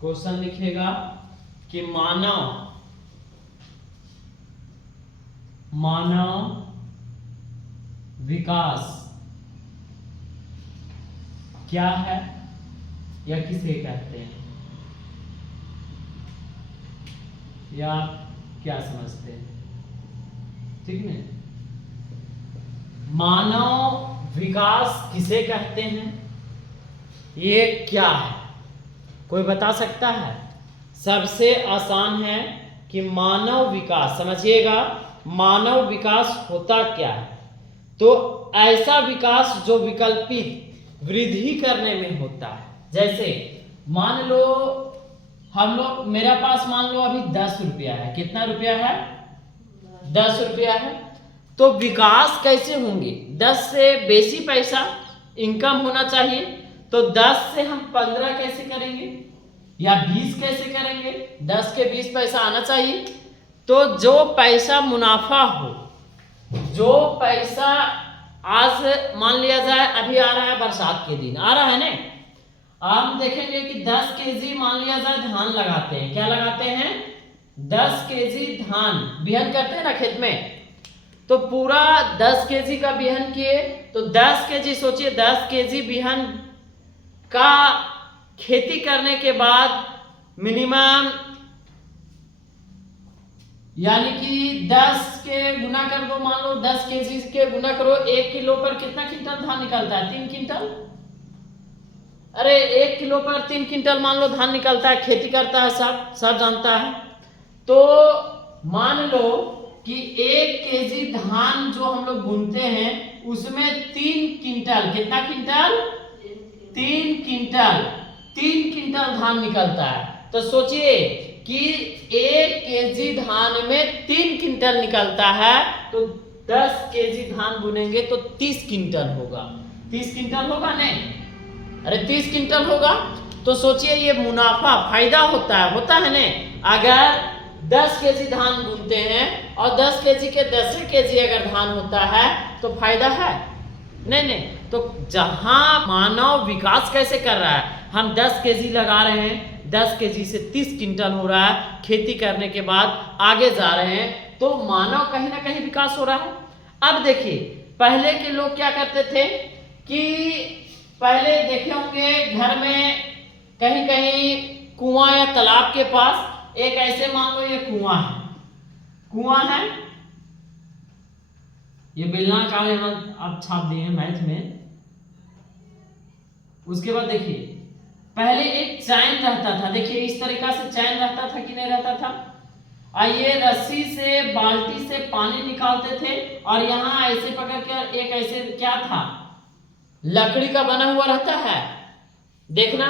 Question लिखेगा कि मानव विकास क्या है या किसे कहते हैं, या क्या समझते हैं? ठीक है, मानव विकास किसे कहते हैं, ये क्या है, कोई बता सकता है? सबसे आसान है कि मानव विकास, समझिएगा, मानव विकास होता क्या है? तो ऐसा विकास जो विकल्पित वृद्धि करने में होता है। जैसे मान लो हम लोग, मेरा पास मान लो अभी 10 रुपया है। कितना रुपया है? 10 रुपया है। तो विकास कैसे होंगे? 10 से बेसी पैसा इनकम होना चाहिए। तो 10 से हम 15 कैसे करेंगे या 20 कैसे करेंगे? 10 के 20 पैसा आना चाहिए। तो जो पैसा मुनाफा हो, जो पैसा आज मान लिया जाए अभी आ रहा है, बरसात के दिन आ रहा है ना, आप देखेंगे कि 10 केजी मान लिया जाए धान लगाते हैं। क्या लगाते हैं? 10 केजी धान बिहन करते हैं ना खेत में। तो पूरा 10 केजी का बिहन किए तो 10 केजी, सोचिए 10 केजी बिहन का खेती करने के बाद मिनिमम, यानी कि 10 के गुना कर दो, मान लो 10 केजी के गुना करो, 1 किलो पर कितना क्विंटल धान निकलता है? 3 क्विंटल। अरे 1 किलो पर 3 क्विंटल मान लो धान निकलता है। खेती करता है सब जानता है। तो मान लो कि 1 केजी धान जो हम लोग बुनते हैं उसमें 3 क्विंटल, कितना क्विंटल? 3 क्विंटल धान निकलता है। तो सोचिए कि 1 केजी धान में 3 क्विंटल निकलता है, तो 10 केजी धान बुनेंगे तो 30 क्विंटल होगा। 30 क्विंटल होगा नहीं? अरे 30 क्विंटल होगा। तो सोचिए ये मुनाफा, फायदा होता है ना। अगर 10 केजी धान बुनते हैं और 10 केजी के 10 केजी अगर धान होता है तो फायदा है? नहीं। तो जहां मानव विकास कैसे कर रहा है, हम 10 केजी लगा रहे हैं, 10 केजी से 30 क्विंटल हो रहा है, खेती करने के बाद आगे जा रहे हैं, तो मानव कहीं ना कहीं विकास हो रहा है। अब देखिए, पहले के लोग क्या करते थे कि पहले देखे होंगे घर में कहीं कहीं कुआं या तालाब के पास एक ऐसे, मान लो ये कुआं है, ये बेलनाकार यहाँ आप छाप दिए हैं मैथ में। उसके बाद देखिए, पहले एक चैन रहता था। देखिए इस तरीका से चैन रहता था कि नहीं रहता था? आइए, रस्सी से, बाल्टी से पानी निकालते थे और यहाँ ऐसे पकड़ कर एक ऐसे, क्या था, लकड़ी का बना हुआ रहता है, देखना,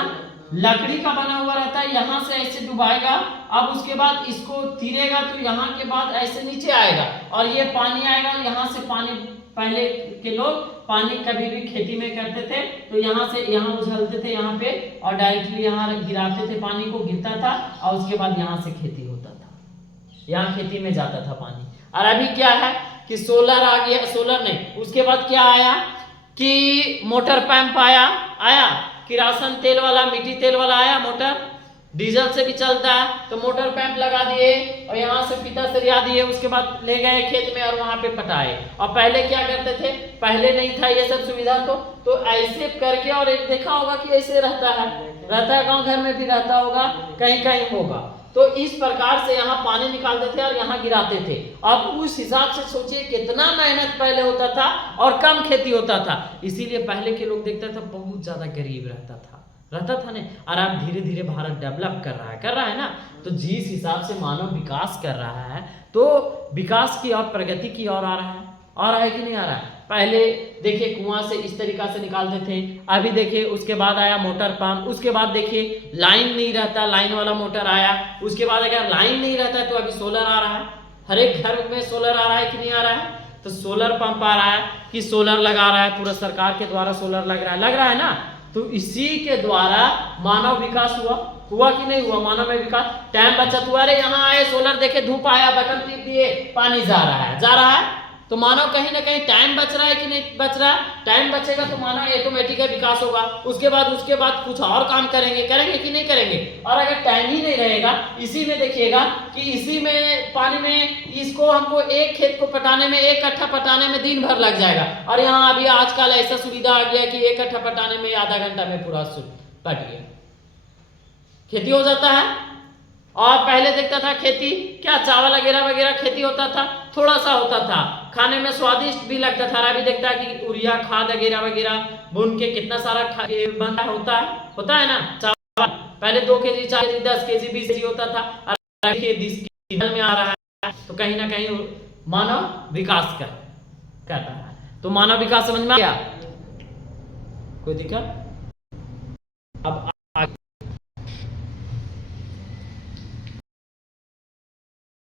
लकड़ी का बना हुआ रहता है। यहां से ऐसे डुबाएगा, अब उसके बाद इसको तीरेगा तो यहाँ के बाद ऐसे नीचे आएगा और ये पानी आएगा। यहाँ से पानी, पहले के लोग पानी कभी भी खेती में करते थे तो यहाँ से यहाँ उछलते थे यहाँ पे और डायरेक्टली यहाँ गिराते थे, पानी को गिरता था और उसके बाद यहाँ से खेती होता था, यहाँ खेती में जाता था पानी। और अभी क्या है कि सोलर आ गया, सोलर नहीं, उसके बाद क्या आया कि मोटर पंप आया, किरासन तेल वाला, मिट्टी तेल वाला आया मोटर, डीजल से भी चलता है। तो मोटर पंप लगा दिए और यहाँ से फीता सरिया दिए, उसके बाद ले गए खेत में और वहां पे पटाए। और पहले क्या करते थे, पहले नहीं था ये सब सुविधा, तो ऐसे करके, और एक देखा होगा कि ऐसे रहता है, गांव घर में भी रहता होगा, कहीं कहीं होगा। तो इस प्रकार से यहाँ पानी निकालते थे और यहाँ गिराते थे। अब उस हिसाब से सोचिए कितना मेहनत पहले होता था और कम खेती होता था। इसीलिए पहले के लोग देखते थे बहुत ज्यादा गरीब रहता था ना। और अब धीरे धीरे भारत डेवलप कर रहा है ना। तो जिस हिसाब से मानव विकास कर रहा है, तो विकास की और प्रगति की ओर आ रहा है कि नहीं आ रहा है? पहले देखिए कुआं से इस तरीका से निकालते थे, अभी देखिए उसके बाद आया मोटर पंप, उसके बाद देखिए लाइन नहीं रहता, लाइन वाला मोटर आया, उसके बाद अगर लाइन नहीं रहता तो अभी सोलर आ रहा है, हर एक घर में सोलर आ रहा है कि नहीं आ रहा है? तो सोलर पंप आ रहा है कि सोलर लगा रहा है, पूरा सरकार के द्वारा सोलर लग रहा है ना। तो इसी के द्वारा मानव विकास हुआ कि नहीं हुआ? मानव में विकास, टाइम बचत हुआ। अरे यहाँ आए सोलर, देखे धूप आया, बटन टिप दिए, पानी जा रहा है तो मानव कहीं ना कहीं टाइम बच रहा है कि नहीं बच रहा है? टाइम बचेगा तो मानव ऑटोमेटिक विकास होगा। उसके बाद कुछ और काम करेंगे कि नहीं करेंगे? और अगर टाइम ही नहीं रहेगा, इसी में देखिएगा कि इसी में पानी में इसको हमको एक खेत को पटाने में, एक कट्ठा पटाने में दिन भर लग जाएगा। और यहाँ अभी आजकल ऐसा सुविधा आ गया कि एक कट्ठा पटाने में आधा घंटा में पूरा पट गया, खेती हो जाता है। और पहले देखता था खेती क्या चावल वगैरह वगैरह खेती होता था, थोड़ा सा होता था, खाने में स्वादिष्ट भी लगता था। अभी देखता है कि यूरिया खाद वगैरह वगैरह बुन के कितना सारा बनता होता है ना चावल। पहले 2 केजी 4 केजी 10 केजी 20 केजी होता था, और 20 केजी में आ रहा है। तो कहीं ना कहीं मानव विकास करता है। तो मानव विकास समझ में आ गया? कोई दिक्कत? अब